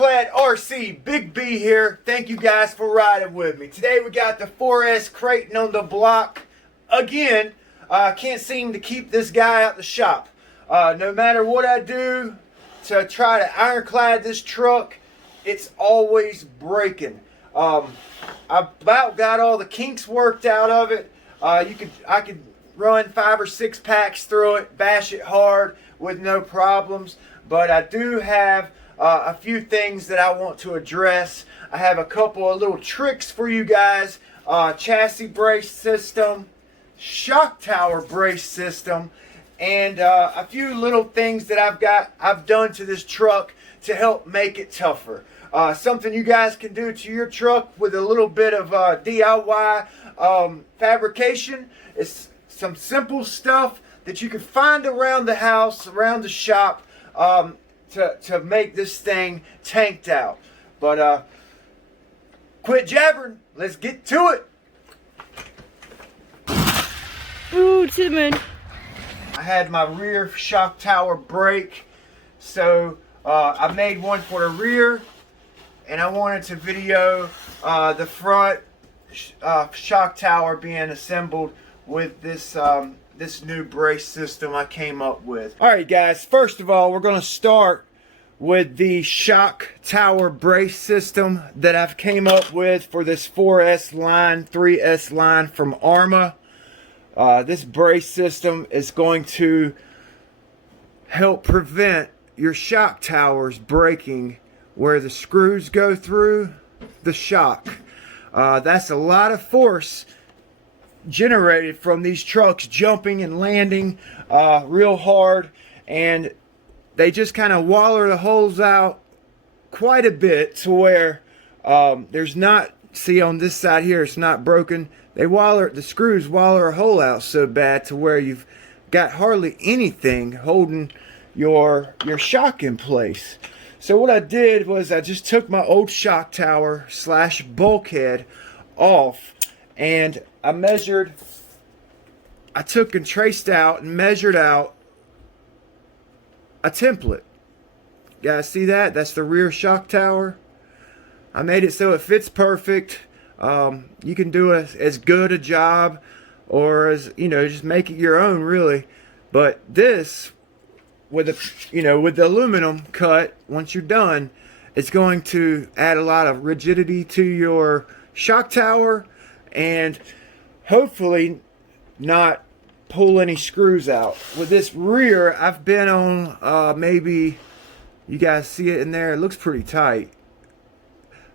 Ironclad RC, Big B here. Thank you guys for riding with me. Today we got the 4S Kraton on the block. Again, can't seem to keep this guy out the shop. No matter what I do to try to ironclad this truck, it's always breaking. I about got all the kinks worked out of it. I could run 5 or 6 packs through it, bash it hard with no problems. But I do have a few things that I want to address. I have a couple of little tricks for you guys. Chassis brace system, shock tower brace system, and a few little things that I've done to this truck to help make it tougher. Something you guys can do to your truck with a little bit of DIY fabrication. It's some simple stuff that you can find around the house, around the shop, to make this thing tanked out. But quit jabbering, let's get to it. Ooh, to the moon. I had my rear shock tower break, so I made one for the rear, and I wanted to video the front shock tower being assembled with this this new brace system I came up with. Alright guys, first of all we're going to start with the shock tower brace system that I've came up with for this 4S line, 3S line from arrma. This brace system is going to help prevent your shock towers breaking where the screws go through the shock. That's a lot of force generated from these trucks jumping and landing real hard, and they just kind of waller the holes out quite a bit to where there's not, see on this side here it's not broken. The screws waller a hole out so bad to where you've got hardly anything holding your shock in place. So what I did was I just took my old shock tower slash bulkhead off, and I took and traced out and measured out a template. You guys see that? That's the rear shock tower. I made it so it fits perfect. You can do as good a job, or as, you know, just make it your own really. But this, with the aluminum cut, once you're done, it's going to add a lot of rigidity to your shock tower, and hopefully not pull any screws out. With this rear, I've been on maybe, you guys see it in there, it looks pretty tight.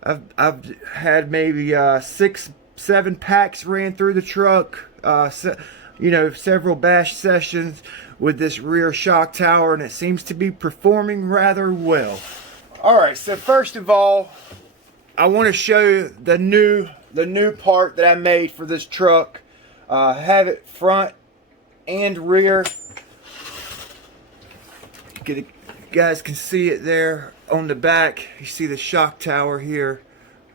I've had maybe 6-7 packs ran through the truck, several bash sessions with this rear shock tower, and it seems to be performing rather well. Alright, so first of all, I want to show you the new part that I made for this truck. Have it front and rear. You guys can see it there on the back. You see the shock tower here.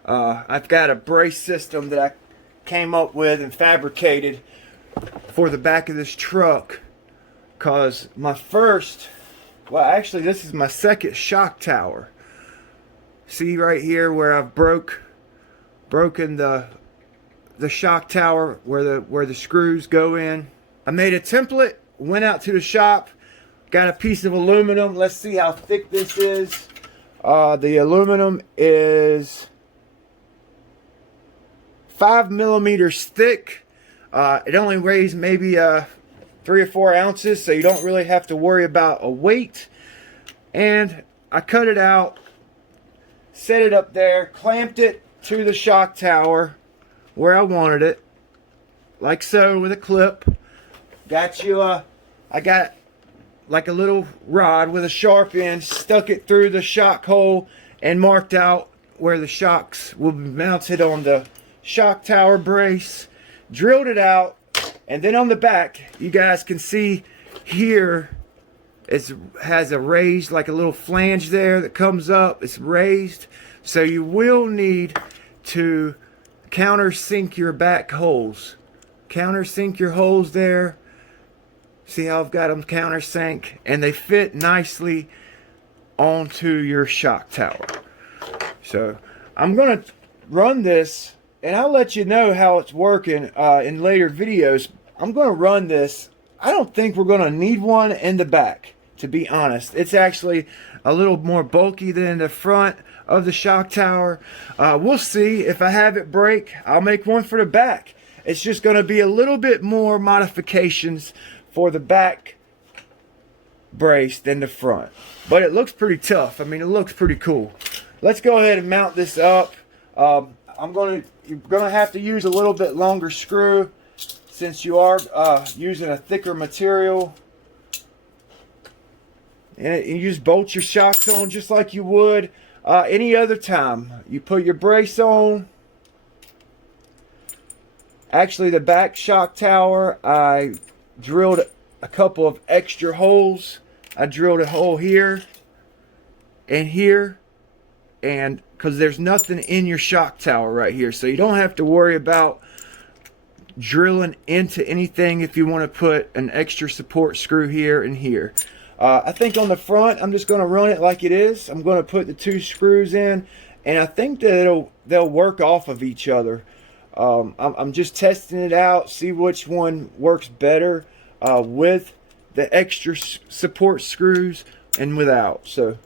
I've got a brace system that I came up with and fabricated for the back of this truck, because actually this is my second shock tower. See right here where I've broken the shock tower where the screws go in. I made a template, went out to the shop, got a piece of aluminum. Let's see how thick this is. The aluminum is 5 millimeters thick. It only weighs maybe 3 or 4 ounces, so you don't really have to worry about a weight. And I cut it out, set it up there, clamped it to the shock tower where I wanted it, like so, with a clip. I got like a little rod with a sharp end, stuck it through the shock hole, and marked out where the shocks will be mounted on the shock tower brace. Drilled it out, and then on the back, you guys can see here, it has a raised, like a little flange there that comes up. It's raised, so you will need to countersink your back holes. Countersink your holes there. See how I've got them countersink, and they fit nicely onto your shock tower. So I'm gonna run this, and I'll let you know how it's working in later videos. I'm gonna run this. I don't think we're gonna need one in the back, to be honest. It's actually a little more bulky than the front of the shock tower. We'll see. If I have it break, I'll make one for the back. It's just gonna be a little bit more modifications for the back brace than the front. But it looks pretty tough. I mean, it looks pretty cool. Let's go ahead and mount this up. You're gonna have to use a little bit longer screw since you are using a thicker material. And you just bolt your shocks on just like you would any other time. You put your brace on. Actually, the back shock tower, I drilled a couple of extra holes. I drilled a hole here and here, and because there's nothing in your shock tower right here, so you don't have to worry about drilling into anything if you want to put an extra support screw here and here. I think on the front, I'm just going to run it like it is. I'm going to put the 2 screws in, and I think that they'll work off of each other. I'm just testing it out, see which one works better with the extra support screws and without. So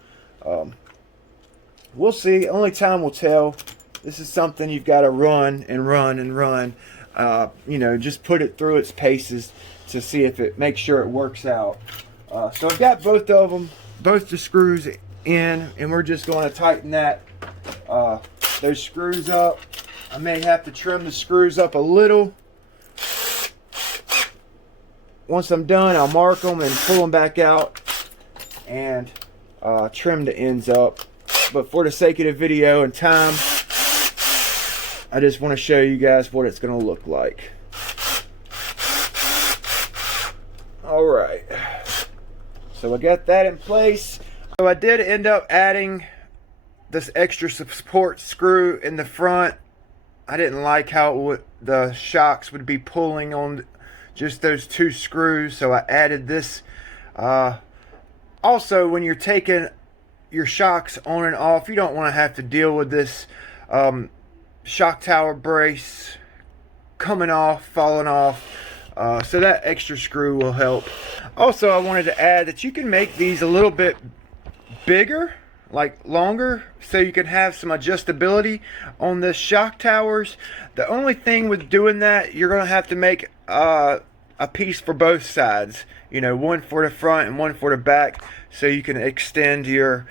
we'll see. Only time will tell. This is something you've got to run and run and run. You know, just put it through its paces to see if it makes sure it works out. So I've got both of them, both the screws in, and we're just going to tighten those screws up. I may have to trim the screws up a little. Once I'm done, I'll mark them and pull them back out and trim the ends up. But for the sake of the video and time, I just want to show you guys what it's going to look like. Alright, so I got that in place. So I did end up adding this extra support screw in the front. I didn't like how the shocks would be pulling on just those 2 screws, so I added this. Also, when you're taking your shocks on and off, you don't want to have to deal with this shock tower brace coming off, falling off. So that extra screw will help. Also, I wanted to add that you can make these a little bit bigger, like longer, so you can have some adjustability on the shock towers. The only thing with doing that, you're going to have to make a piece for both sides. You know, one for the front and one for the back, so you can extend your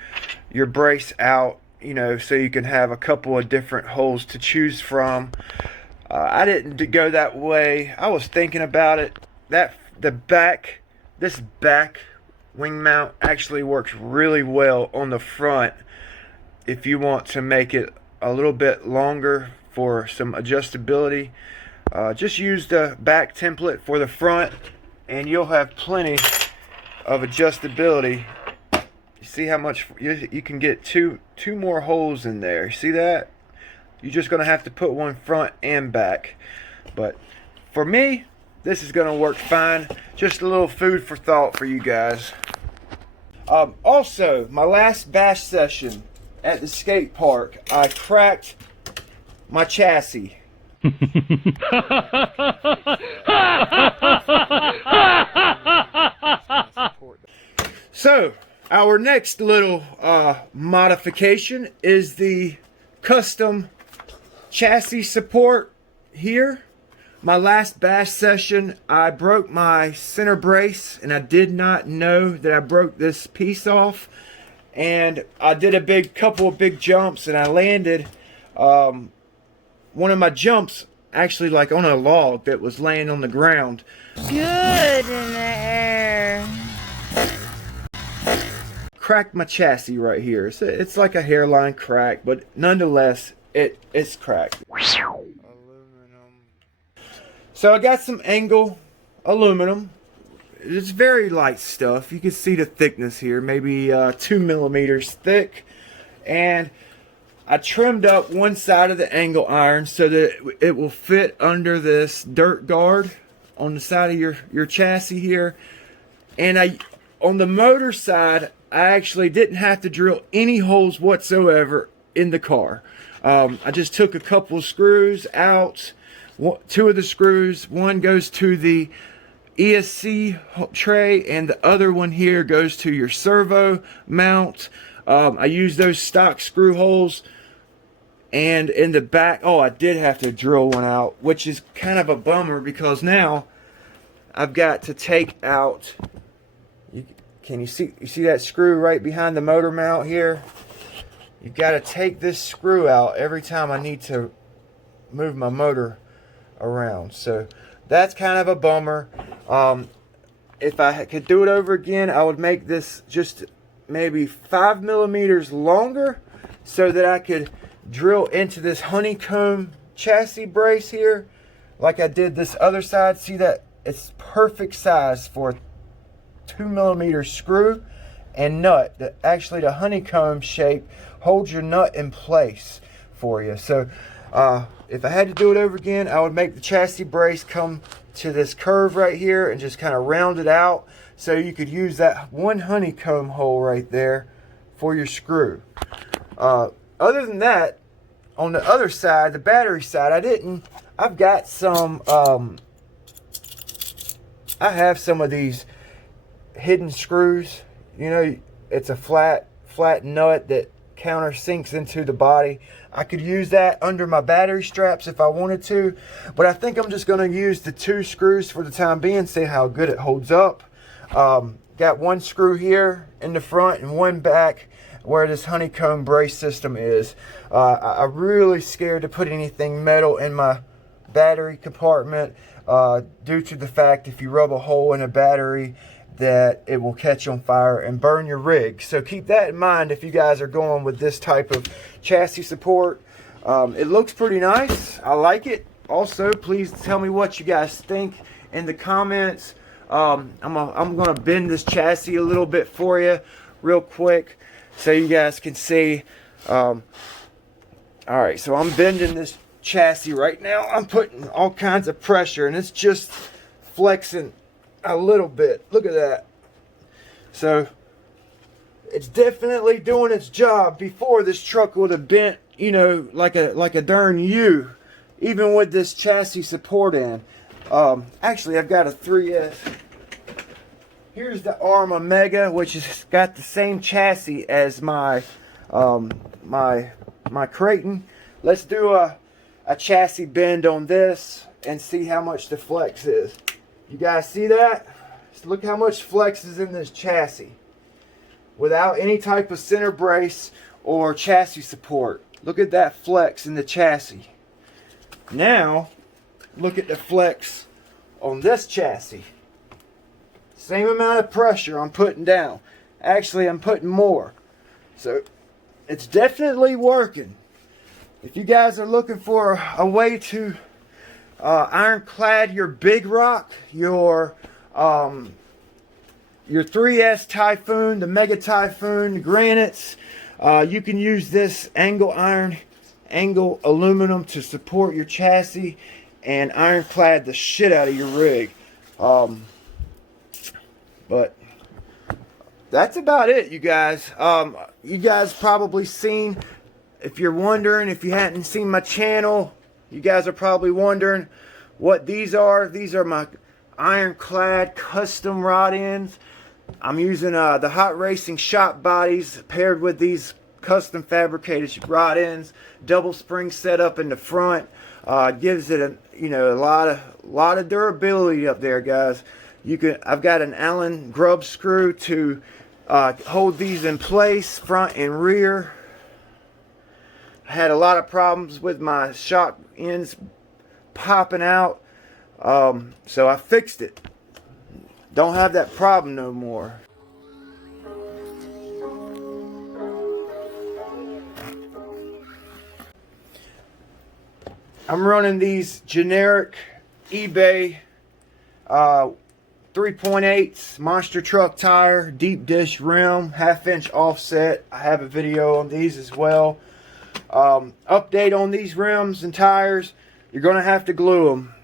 brace out, you know, so you can have a couple of different holes to choose from. I didn't go that way. I was thinking about it. This back wing mount actually works really well on the front if you want to make it a little bit longer for some adjustability. Just use the back template for the front and you'll have plenty of adjustability. You see how much you can get two more holes in there. See that? You're just going to have to put one front and back. But for me, this is going to work fine. Just a little food for thought for you guys. Also, my last bash session at the skate park, I cracked my chassis. So, our next little modification is the custom chassis support here. My last bash session, I broke my center brace and I did not know that I broke this piece off, and I did a couple of big jumps, and I landed one of my jumps actually like on a log that was laying on the ground. Good in the air. Cracked my chassis right here. It's like a hairline crack, but nonetheless it's cracked. So I got some angle aluminum. It's very light stuff. You can see the thickness here, maybe 2 millimeters thick. And I trimmed up one side of the angle iron so that it will fit under this dirt guard on the side of your chassis here. And on the motor side, I actually didn't have to drill any holes whatsoever in the car. I just took a couple of screws out. Two of the screws, one goes to the ESC tray and the other one here goes to your servo mount. I use those stock screw holes. And in the back, oh, I did have to drill one out, which is kind of a bummer because now I've got to take out, can you see that screw right behind the motor mount here? You've got to take this screw out every time I need to move my motor around. So that's kind of a bummer. If I could do it over again, I would make this just maybe 5 millimeters longer so that I could drill into this honeycomb chassis brace here like I did this other side. See that it's perfect size for a 2 millimeter screw and nut. Actually the honeycomb shape holds your nut in place for you. So if I had to do it over again, I would make the chassis brace come to this curve right here and just kind of round it out so you could use that one honeycomb hole right there for your screw. Other than that, on the other side, the battery side, I've got some, I have some of these hidden screws. You know, it's a flat nut that countersinks into the body. I could use that under my battery straps if I wanted to, but I think I'm just going to use the 2 screws for the time being, see how good it holds up. Got one screw here in the front and one back where this honeycomb brace system is. I'm really scared to put anything metal in my battery compartment due to the fact if you rub a hole in a battery that it will catch on fire and burn your rig. So keep that in mind if you guys are going with this type of chassis support. It looks pretty nice. I like it. Also, please tell me what you guys think in the comments. I'm gonna bend this chassis a little bit for you real quick so you guys can see. Alright, so I'm bending this chassis right now. I'm putting all kinds of pressure and it's just flexing a little bit. Look at that. So it's definitely doing its job. Before, this truck would have bent, you know, like a darn U, even with this chassis support in. Actually, I've got a 3S. Here's the arrma Mega, which has got the same chassis as my my kraton. Let's do a chassis bend on this and see how much the flex is. You guys see that? Just look how much flex is in this chassis without any type of center brace or chassis support. Look at that flex in the chassis. Now look at the flex on this chassis. Same amount of pressure I'm putting down. Actually, I'm putting more. So it's definitely working. If you guys are looking for a way to ironclad your bigrock, your 3S Typhoon, the Mega Typhoon, the granites, you can use this angle iron, angle aluminum to support your chassis and ironclad the shit out of your rig. But that's about it, you guys. You guys probably seen, if you're wondering, if you hadn't seen my channel, you guys are probably wondering what these are. These are my ironclad custom rod ends. I'm using the Hot Racing shop bodies paired with these custom fabricated rod ends. Double spring setup in the front gives it a lot of durability up there, guys. I've got an Allen grub screw to hold these in place, front and rear. I had a lot of problems with my shock ends popping out, so I fixed it. Don't have that problem no more. I'm running these generic eBay 3.8 monster truck tire, deep dish rim, 1/2 inch offset. I have a video on these as well. Update on these rims and tires, you're going to have to glue them.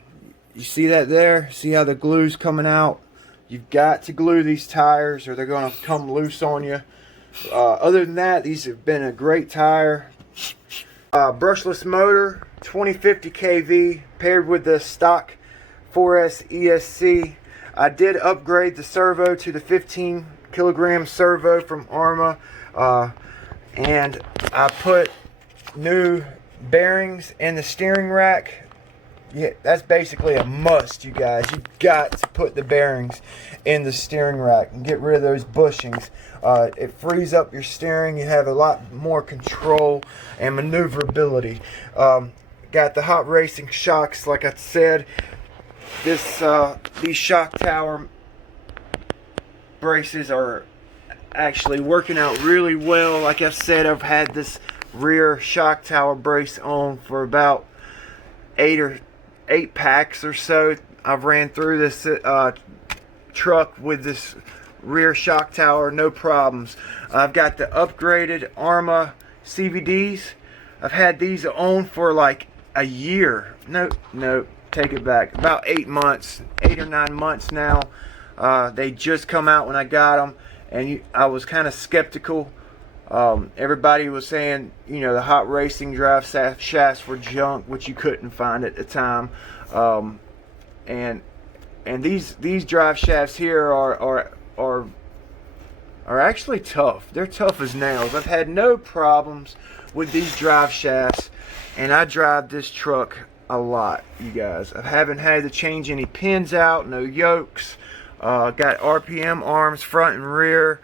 You see that there? See how the glue's coming out? You've got to glue these tires or they're going to come loose on you. Other than that, these have been a great tire. Brushless motor, 2050 kV, paired with the stock 4S ESC. I did upgrade the servo to the 15 kilogram servo from arrma, and I put new bearings in the steering rack. Yeah, that's basically a must, you guys. You've got to put the bearings in the steering rack and get rid of those bushings. It frees up your steering. You have a lot more control and maneuverability. Got the hot racing shocks, like I said. These shock tower braces are actually working out really well. Like I said, I've had this rear shock tower brace on for about 8 packs or so. I've ran through this truck with this rear shock tower, no problems. I've got the upgraded arrma CVDs. I've had these on for like a year. No, take it back. About 8 months, 8 or 9 months now. They just come out when I got them, and I was kind of skeptical. Everybody was saying, you know, the hot racing drive shafts were junk, which you couldn't find at the time. And these drive shafts here are actually tough. They're tough as nails. I've had no problems with these drive shafts, and I drive this truck a lot, you guys. I haven't had to change any pins out, no yokes. Got RPM arms front and rear.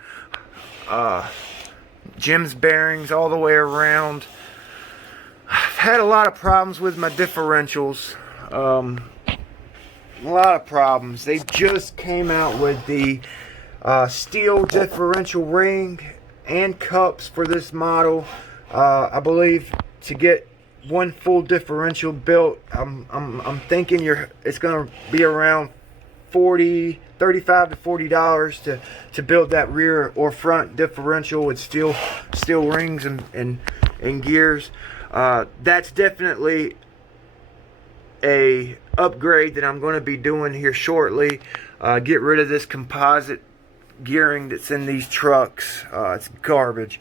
Jim's bearings all the way around. I've had a lot of problems with my differentials. A lot of problems. They just came out with the steel differential ring and cups for this model. I believe to get one full differential built, I'm thinking it's going to be around $35 to $40 to build that rear or front differential with steel rings and gears. That's definitely a upgrade that I'm going to be doing here shortly. Get rid of this composite gearing that's in these trucks. It's garbage.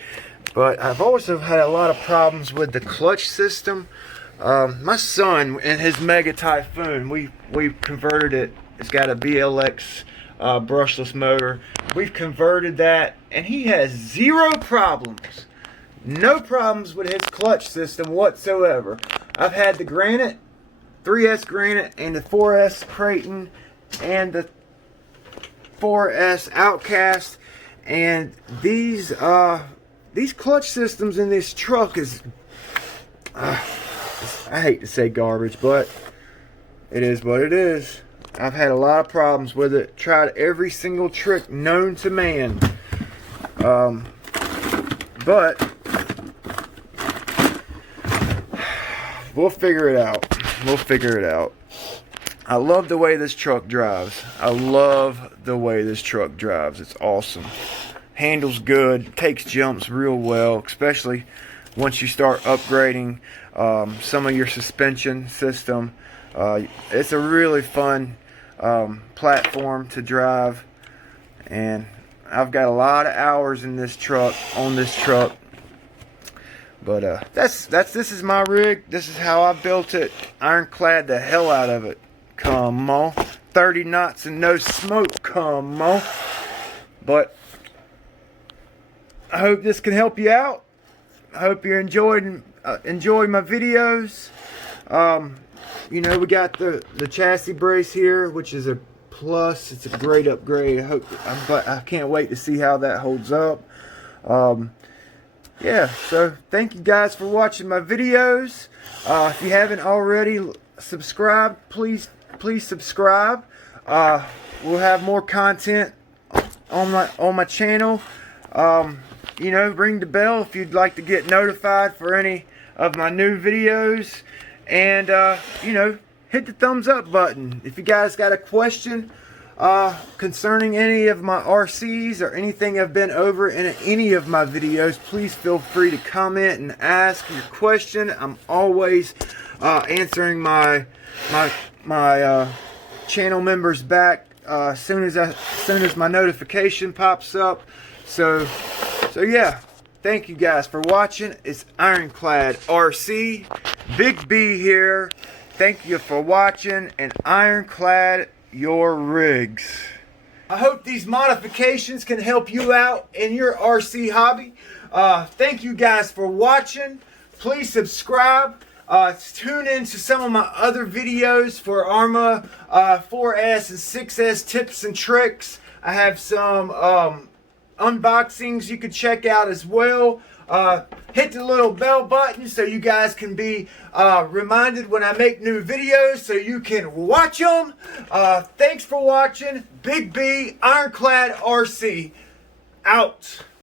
But I've also had a lot of problems with the clutch system. My son and his Mega Typhoon, we've converted it. It's got a BLX brushless motor. We've converted that, and he has zero problems. No problems with his clutch system whatsoever. I've had the Granite, 3S Granite, and the 4S Kraton, and the 4S Outcast, and these clutch systems in this truck is, I hate to say garbage, but it is what it is. I've had a lot of problems with it. Tried every single trick known to man. But we'll figure it out. We'll figure it out. I love the way this truck drives. I love the way this truck drives. It's awesome. Handles good. Takes jumps real well, especially once you start upgrading some of your suspension system. It's a really fun platform to drive, and I've got a lot of hours in this truck, on this truck. But this is my rig. This is how I built it. Ironclad the hell out of it. Come on. 30 knots and no smoke. Come on. But I hope this can help you out. I hope you enjoy my videos. You know, we got the chassis brace here, which is a plus. It's a great upgrade. I can't wait to see how that holds up. Yeah, so thank you guys for watching my videos. If you haven't already subscribed, please subscribe. We'll have more content on my channel. You know, ring the bell if you'd like to get notified for any of my new videos. And, you know, hit the thumbs up button. If you guys got a question concerning any of my RCs or anything I've been over in any of my videos, please feel free to comment and ask your question. I'm always answering my channel members back as soon as my notification pops up. So yeah, thank you guys for watching. It's Ironclad RC. Big B here. Thank you for watching and ironclad your rigs. I hope these modifications can help you out in your RC hobby. Thank you guys for watching. Please subscribe. Tune in to some of my other videos for arrma 4S and 6S tips and tricks. I have some unboxings you can check out as well. Hit the little bell button so you guys can be reminded when I make new videos so you can watch them. Thanks for watching. Big B, Ironclad RC, out.